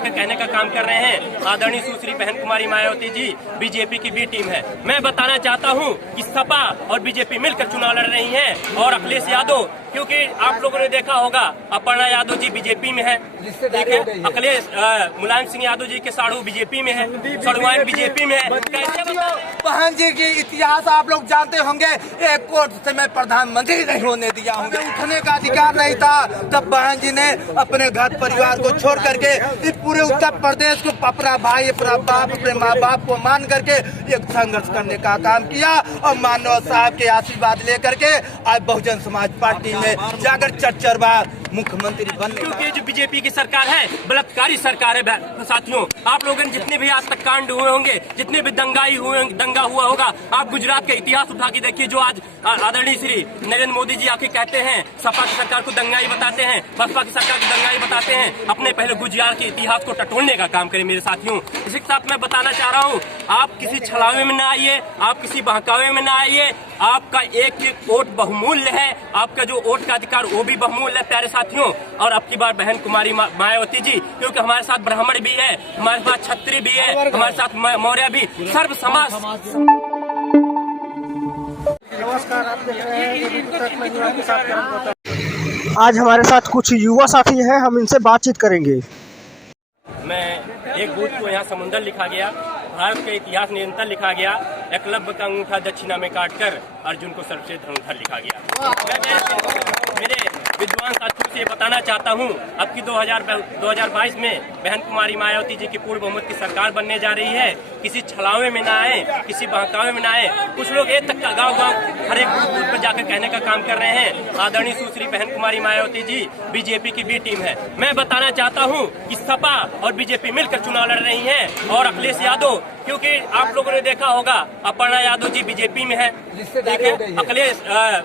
जाकर कहने का काम कर रहे हैं आदरणीय सुश्री बहन कुमारी मायावती जी बीजेपी की बी टीम है। मैं बताना चाहता हूं कि सपा और बीजेपी मिलकर चुनाव लड़ रही हैं और अखिलेश यादव, क्योंकि आप लोगों ने देखा होगा अपर्णा यादव जी बीजेपी में है, ठीक है, अखिलेश मुलायम सिंह यादव जी के साड़ू बीजेपी में है, सड़ुआइन बीजेपी में है। कैसे बहन जी की इतिहास आप लोग जानते होंगे, एक वोट से मैं प्रधानमंत्री नहीं होने दिया हूँ। उठने का अधिकार नहीं था, तब बहन जी ने अपने घर परिवार को छोड़ करके इस पूरे उत्तर प्रदेश को अपना भाई, अपना बाप, अपने माँ बाप को मान करके एक संघर्ष करने का काम किया और मानव साहब के आशीर्वाद लेकर के आज बहुजन समाज पार्टी में जाकर चर्चा बार मुख्यमंत्री बनने। क्योंकि जो बीजेपी की सरकार है बलात्कारी सरकार है साथियों। आप लोगों ने जितने भी आज तक कांड हुए होंगे, जितने भी दंगा हुआ होगा, आप गुजरात का इतिहास उठा के देखिए। जो आज आदरणीय श्री नरेंद्र मोदी जी आके कहते हैं सपा की सरकार को दंगाई बताते हैं, बसपा की सरकार को दंगाई बताते हैं, अपने पहले गुजरात के इतिहास को टटोलने का काम करें मेरे साथियों। इसी के साथ मैं बताना चाह रहा हूँ, आप किसी छलावे में न आइए, आप किसी बहकावे में न आइए। आपका एक एक वोट बहुमूल्य है, आपका जो वोट का अधिकार वो भी बहुमूल्य है प्यारे साथियों। और अब की बार बहन कुमारी मायावती जी, क्योंकि हमारे साथ ब्राह्मण भी है, हमारे साथ क्षत्रिय भी है, हमारे साथ मौर्य भी, सर्व समाज। नमस्कार, आप देख रहे हैं आज हमारे साथ कुछ युवा साथी हैं, हम इनसे बातचीत करेंगे। मैं एक बूथ को यहाँ समुंदर लिखा गया, भारत का इतिहास निरंतर लिखा गया, एकलव्य का अंगूठा दक्षिणा में काटकर अर्जुन को सर्वश्रेष्ठ धनुर्धर लिखा गया। मैं मेरे विद्वान साथियों से बताना चाहता हूं, अब की 2022 में बहन कुमारी मायावती जी की पूर्ण बहुमत की सरकार बनने जा रही है। किसी छलावे में ना आए, किसी बहकावे में ना आए। कुछ लोग एक तक गाँव हर एक बूथ पर जाकर कहने का काम कर रहे हैं आदरणीय सुश्री बहन कुमारी मायावती जी बीजेपी की बी टीम है। मैं बताना चाहता हूँ कि सपा और बीजेपी मिलकर चुनाव लड़ रही है और अखिलेश यादव, क्योंकि आप लोगों ने देखा होगा अपर्णा यादव जी बीजेपी में है, ठीक है, अखिलेश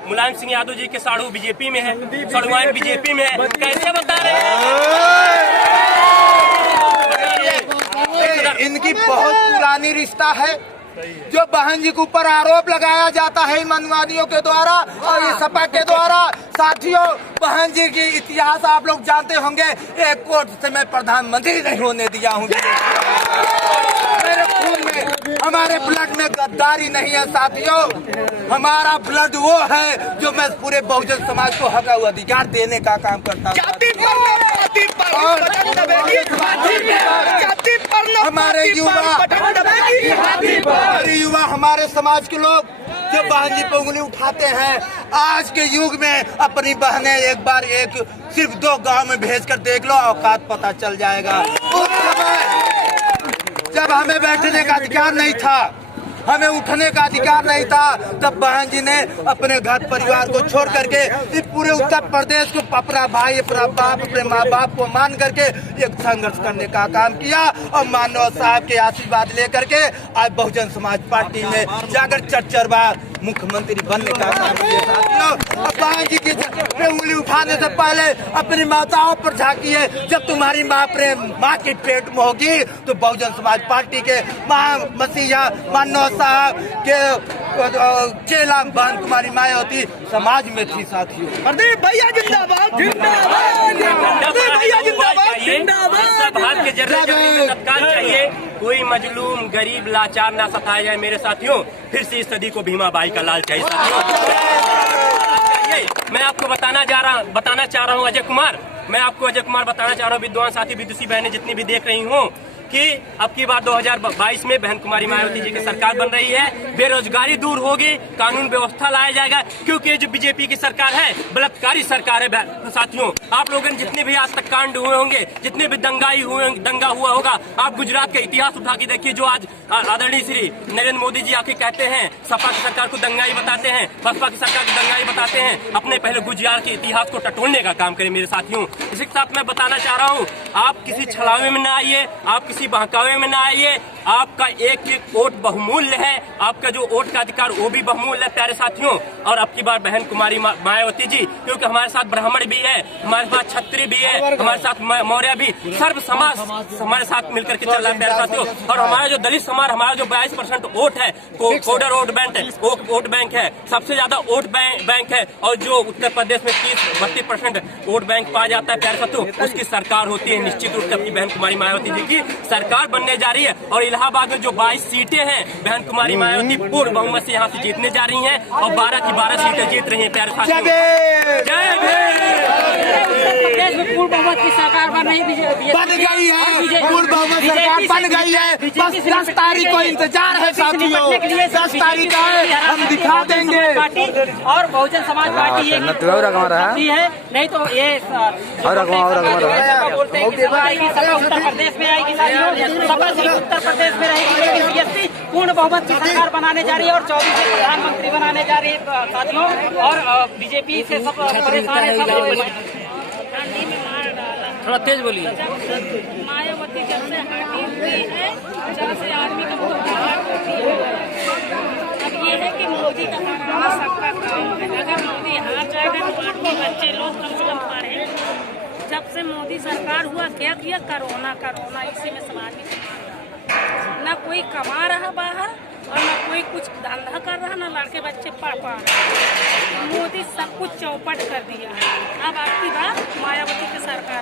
मुलायम सिंह यादव जी के साड़ू बीजेपी में है, सड़ुआइन बीजेपी में है। कैसे बता रहे हैं? इनकी बहुत पुरानी रिश्ता है, जो बहन जी के ऊपर आरोप लगाया जाता है मनवादियों के द्वारा और ये सपा के द्वारा। साथियों, बहन जी की इतिहास आप लोग जानते होंगे, एक वोट से मैं प्रधानमंत्री नहीं होने दिया हूँ। मेरे खून में, हमारे ब्लड में गद्दारी नहीं है साथियों, हमारा ब्लड वो है जो मैं पूरे बहुजन समाज को हक और अधिकार देने का काम करता हूँ। हमारे युवा, हमारे समाज के लोग जो बहन जी पे उंगली उठाते हैं, आज के युग में अपनी बहनें एक बार सिर्फ 2 गांव में भेजकर देख लो, औकात पता चल जाएगा। उस समय जब हमें बैठने का अधिकार नहीं था, हमें उठने का अधिकार नहीं था, तब बहन जी ने अपने घर परिवार को छोड़ करके इस पूरे उत्तर प्रदेश को अपना भाई, अपना बाप, अपने माँ बाप को मान करके एक संघर्ष करने का काम किया और मानव साहब के आशीर्वाद लेकर के आज बहुजन समाज पार्टी में जाकर चर्चा बार मुख्यमंत्री बनने का काम किया। साथियों, बहन जी की उंगली उठाने से पहले अपनी माताओं पर झांकिए। जब तुम्हारी माँ के पेट में होगी तो बहुजन समाज पार्टी के मसीहा मानव साहब के चेला बहन कुमारी मायावती समाज में थी। साथियों, प्रदीप भैया जिंदाबाद, भारत के जरिए तत्काल चाहिए, कोई मजलूम गरीब लाचार ना सताया जाए मेरे साथियों। फिर से इस सदी को भीमा बाई का लाल चाहिए साथियों। मैं आपको बताना चाह रहा हूँ अजय कुमार, मैं आपको अजय कुमार बताना चाह रहा हूँ, विद्वान साथी विदुषी बहनें जितनी भी देख रही हूँ, कि अब की बार 2022 में बहन कुमारी मायावती जी की सरकार बन रही है। बेरोजगारी दूर होगी, कानून व्यवस्था लाया जाएगा, क्योंकि जो बीजेपी की सरकार है बलात्कारी सरकार है साथियों। आप लोगों ने जितने भी आज तक कांड हुए होंगे, जितने भी दंगा हुआ होगा, आप गुजरात का इतिहास उठा के देखिए। जो आज आदरणीय श्री नरेंद्र मोदी जी आके कहते हैं सपा की सरकार को दंगाई बताते हैं, बसपा की सरकार को दंगाई बताते हैं, अपने पहले गुजरात के इतिहास को टटोलने का काम करें मेरे साथियों। इसी के साथ मैं बताना चाह रहा हूँ, आप किसी छलावे में न आइए, आप किसी बहकावे में न आइए। आपका एक एक वोट बहुमूल्य है, आपका जो वोट का अधिकार वो भी बहुमूल्य है प्यारे साथियों। और अब की बार बहन कुमारी मायावती जी, क्योंकि हमारे साथ ब्राह्मण भी है, हमारे साथ क्षत्रिय भी है, हमारे साथ मौर्य भी, सर्व समाज हमारे साथ मिलकर के चल रहा है प्यारे साथियों। और हमारा जो दलित समाज, हमारा जो 22% वोट है, कोडर वोट बैंक है, सबसे ज्यादा वोट बैंक है। और जो उत्तर प्रदेश में 30-32% वोट बैंक पाया जाता है प्यारे साथियों, उसकी सरकार होती है। निश्चित रूप से अपनी बहन कुमारी मायावती जी की सरकार बनने जा रही है। और इलाहाबाद में जो 22 सीटें हैं, बहन कुमारी मायावती पूर्ण बहुमत से यहाँ से जीतने जा रही हैं और 12 की 12 सीटें जीत रही हैं प्यारे साथियों। जय प्रदेश में पूर्ण बहुमत की सरकार बन गई है, पूर्ण बहुमत सरकार बन गई है। बस 10 तारीख को इंतजार है साथियों, 10 तारीख का हम दिखा देंगे। और बहुजन समाज पार्टी है, नहीं तो ये बोलते हैं कि आएगी सपा उत्तर प्रदेश में आएगी, सपा सिर्फ उत्तर प्रदेश में रहेगी, लेकिन बीएसपी पूर्ण बहुमत की सरकार बनाने जा रही है और 24 से प्रधानमंत्री बनाने जा रही है साथियों। और बीजेपी से सब परेशान है। थोड़ा तेज बोलिए। मायावती जब से हाटी हुई है, जब से आदमी का बहुत घबराहट होती है। अब ये है कि मोदी का हराना सबका काम है। अगर मोदी हार जाएगा तो आदमी बच्चे लोग कम से कम पढ़े। जब से मोदी सरकार हुआ क्या किया? कोरोना इसी में समाज में न कोई कमा रहा बाहर और न कोई कुछ धंधा कर रहा, न लड़के बच्चे पढ़ पा रहे। मोदी सब कुछ चौपट कर दिया। अब आपकी बात मायावती की सरकार।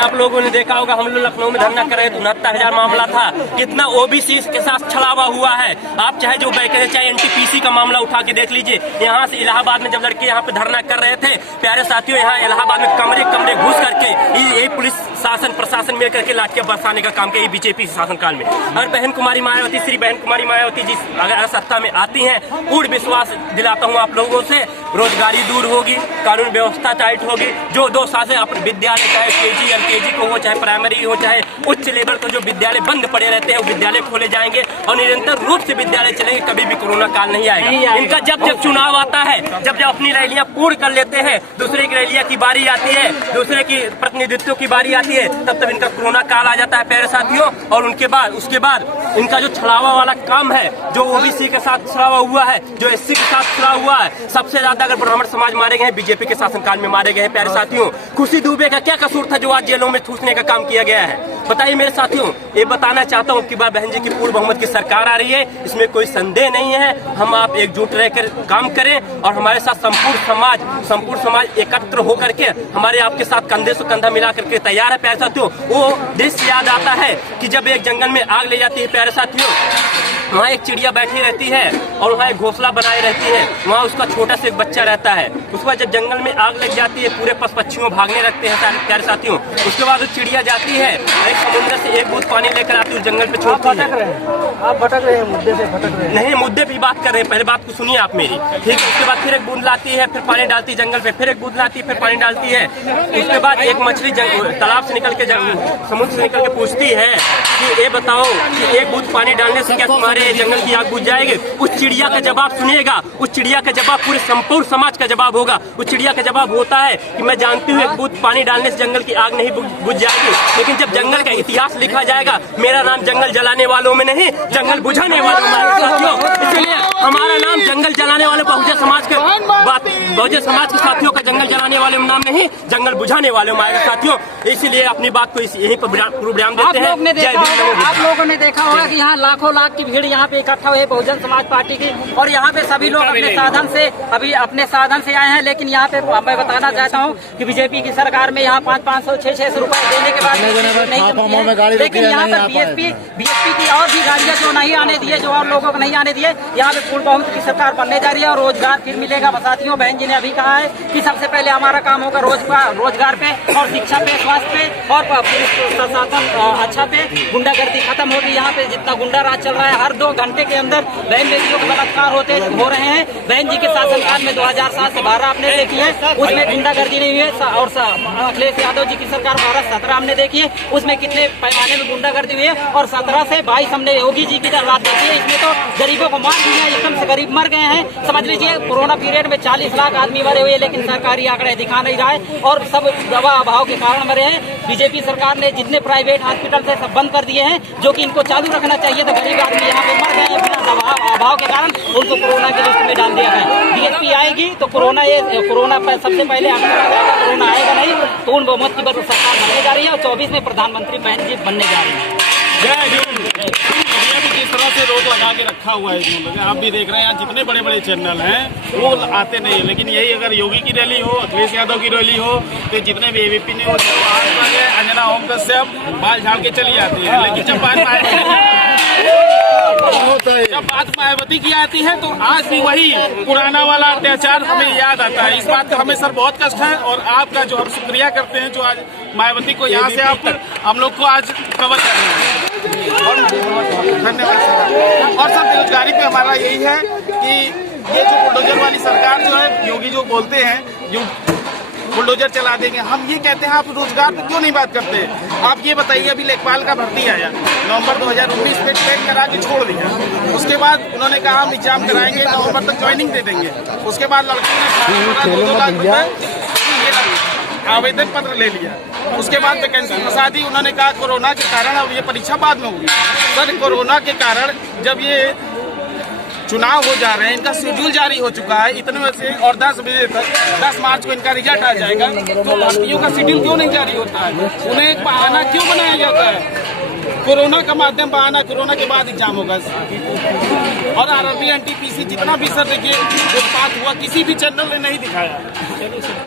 आप लोगों ने देखा होगा, हम लोग लखनऊ में धरना कर रहे थे, 69,000 मामला था। कितना ओबीसी के साथ छलावा हुआ है। आप चाहे जो बैठे, चाहे एनटीपीसी का मामला उठा के देख लीजिए। यहाँ से इलाहाबाद में जब लड़के यहाँ पे धरना कर रहे थे प्यारे साथियों, यहाँ इलाहाबाद में कमरे कमरे घुस करके ये पुलिस शासन प्रशासन मिल करके लाठियां बरसाने का काम किया बीजेपी शासनकाल में। और बहन कुमारी मायावती, श्री बहन कुमारी मायावती जी अगर सत्ता में आती हैं, पूर्ण विश्वास दिलाता हूँ आप लोगों से, रोजगारी दूर होगी, कानून व्यवस्था टाइट होगी। जो 2 साल से अपने विद्यालय, चाहे केजी एलकेजी को हो, चाहे प्राइमरी हो, चाहे उच्च लेवल को जो विद्यालय बंद पड़े रहते हैं, वो विद्यालय खोले जाएंगे और निरंतर रूप से विद्यालय चलेंगे। कभी भी कोरोना काल नहीं आएगा। इनका जब जब चुनाव आता है, जब जब अपनी रैलियां पूर्ण कर लेते हैं, दूसरे की रैलियां की बारी आती है, दूसरे की प्रतिनिधित्व की बारी आती है, तब इनका कोरोना काल आ जाता है प्यारे साथियों। और उसके बाद इनका जो छलावा वाला काम है, जो ओबीसी के साथ छलावा हुआ है, जो एससी के साथ छलावा हुआ है, सबसे ज्यादा अगर ब्राह्मण समाज मारे गए हैं, बीजेपी के शासनकाल में मारे गए हैं प्यारे साथियों। खुशी दुबे का क्या कसूर था जो आज जेलों में ठूसने का काम किया गया है? बताइए मेरे साथियों। ये बताना चाहता हूँ कि बार बहन जी की पूर्ण बहुमत की सरकार आ रही है, इसमें कोई संदेह नहीं है। हम आप एकजुट रहकर काम करें और हमारे साथ संपूर्ण समाज एकत्र होकर के हमारे आपके साथ कंधे से कंधा मिला करके तैयार है प्यारे साथियों। वो दृश्य याद आता है कि जब एक जंगल में आग ले जाती है प्यारे साथियों, वहाँ एक चिड़िया बैठी रहती है और वहाँ एक घोंसला बनाई रहती है, वहाँ उसका छोटा सा एक बच्चा रहता है। उसके बाद जब जंगल में आग लग जाती है, पूरे पशु पक्षियों भागने लगते हैं प्यारे साथियों। उसके बाद वो चिड़िया जाती है, एक समुद्र से एक बूंद पानी लेकर आती है, उस जंगल पे छोड़ती है। आप भटक रहे हैं, मुद्दे से भटक रहे हैं। नहीं, मुद्दे पे बात कर रहे हैं, पहले बात को सुनिए आप मेरी, ठीक है। उसके बाद फिर एक बूंद लाती है, फिर पानी डालती है जंगल पे, फिर एक बूंद लाती है, फिर पानी डालती है। उसके बाद एक मछली तालाब से निकल के समुद्र से निकल के पूछती है कि ये बताओ कि एक बूंद पानी डालने से क्या तुम्हारे जंगल की आग बुझ जाएगी? उस चिड़िया का जवाब सुनिएगा, उस चिड़िया का जवाब पूरे संपूर्ण समाज का जवाब होगा। उस चिड़िया का जवाब होता है कि मैं जानती हूँ एक बूंद पानी डालने से जंगल की आग नहीं बुझ जाएगी, लेकिन जब जंगल का इतिहास लिखा जाएगा, मेरा नाम जंगल जलाने वालों में नहीं, जंगल बुझाने वालों में साथियों। इसलिए हमारा नाम जंगल जलाने वाले बहुजन समाज के साथियों का जंगल जलाने वाले नाम नहीं, जंगल बुझाने वाले में आएगा साथियों। इसीलिए अपनी बात को यहीं पर प्रोग्राम देते हैं। आप लोगों ने देखा होगा कि यहाँ लाखों लाख की भीड़ यहाँ पे इकट्ठा हुई बहुजन समाज पार्टी की, और यहाँ पे सभी लोग अपने साधन से आए हैं। लेकिन यहाँ पे मैं बताना चाहता हूँ कि बीजेपी की सरकार में यहाँ 500, 600 रुपए देने के बाद नहीं, लेकिन यहाँ पर बीएसपी की और भी गाड़ियाँ जो नहीं आने दिए, जो और लोगों को नहीं आने दिए, यहाँ पे पूर्ण बहुमत की सरकार बनने जा रही है और रोजगार फिर मिलेगा साथियों। बहन जी ने अभी कहा है कि सबसे पहले हमारा काम होगा रोजगार पे और शिक्षा पे, स्वास्थ्य पे और पुलिस प्रशासन अच्छा पे। गुंडागर्दी खत्म होगी। यहाँ पे जितना गुंडा राज चल रहा है, हर 2 घंटे के अंदर बहन बेटियों के बलात्कार हो रहे हैं। बहन जी के शासनकाल में 2007 से 12 आपने देखी है, उसमें गुंडागर्दी नहीं हुई है। और अखिलेश यादव जी की सरकार 2017 हमने देखी है, उसमें कितने पैमाने में गुंडागर्दी हुई है। और 17 से 22 हमने योगी जी की रात देखी है, इसमें तो गरीबों को मार दिया, एकदम से गरीब मर गए हैं। समझ लीजिए कोरोना पीरियड में 40 लाख आदमी मरे हुए, लेकिन सरकारी आंकड़े दिखा नहीं रहा है और सब दवा अभाव के कारण मरे हैं। बीजेपी सरकार ने जितने प्राइवेट हॉस्पिटल थे सब बंद कर दिए हैं, जो कि इनको चालू रखना चाहिए। तो गरीब आदमी यहाँ पे मर गए हैं बिना दवा अभाव के कारण, उनको कोरोना की लिस्ट में डाल दिया गया। डीएसपी आएगी तो कोरोना सबसे पहले कोरोना आएगा नहीं, तो उन बहुमत की बदौलत सरकार बनने जा रही है और 24 में प्रधानमंत्री बहन जी बनने जा रही है। मीडिया भी जिस तरह से रोक लगा के रखा हुआ है इसमें, आप भी देख रहे हैं यहाँ जितने बड़े बड़े चैनल हैं वो आते नहीं है, लेकिन यही अगर योगी की रैली हो, अखिलेश यादव की रैली हो, तो जितने भी एबीपी ने अंजना ओम कश्यप बाल झाड़ के चली जाती है। लेकिन जब बात मायावती की आती है तो आज भी वही पुराना वाला अत्याचार हमें याद आता है। इस बात का हमें सर बहुत कष्ट है और आपका जो हम शुक्रिया करते हैं जो आज मायावती को यहाँ से आप हम लोग को आज कवर कर रहे हैं। धन्यवाद सर। और सर बेरोजगारी पे हमारा यही है कि ये जो बुलडोजर वाली सरकार जो है, योगी जो बोलते हैं जो बुलडोजर चला देंगे, हम ये कहते हैं आप रोजगार पे क्यों नहीं बात करते? आप ये बताइए, अभी लेखपाल का भर्ती आया नवंबर 2019 में, ट्रेन करा के छोड़ दिया। उसके बाद उन्होंने कहा हम एग्जाम कराएंगे, नवंबर तक ज्वाइनिंग दे देंगे। उसके बाद लड़कियों ने 2 लाख रुपए आवेदन पत्र ले लिया। उसके बाद वैकेंसी फंसा दी। उन्होंने कहा कोरोना के कारण अब ये परीक्षा बाद में होगी। सर कोरोना के कारण जब ये चुनाव हो जा रहे हैं, इनका शेड्यूल जारी हो चुका है इतने बजे से और 10 बजे तक, 10 मार्च को इनका रिजल्ट आ जाएगा, तो भर्तियों का शेड्यूल क्यों नहीं जारी होता है? उन्हें एक बहाना क्यों बनाया जाता है? कोरोना का माध्यम बहाना, कोरोना के बाद एग्जाम होगा। और आरआरबी एनटीपीसी जितना भी सर देखिए जो बात हुआ किसी भी चैनल ने नहीं दिखाया।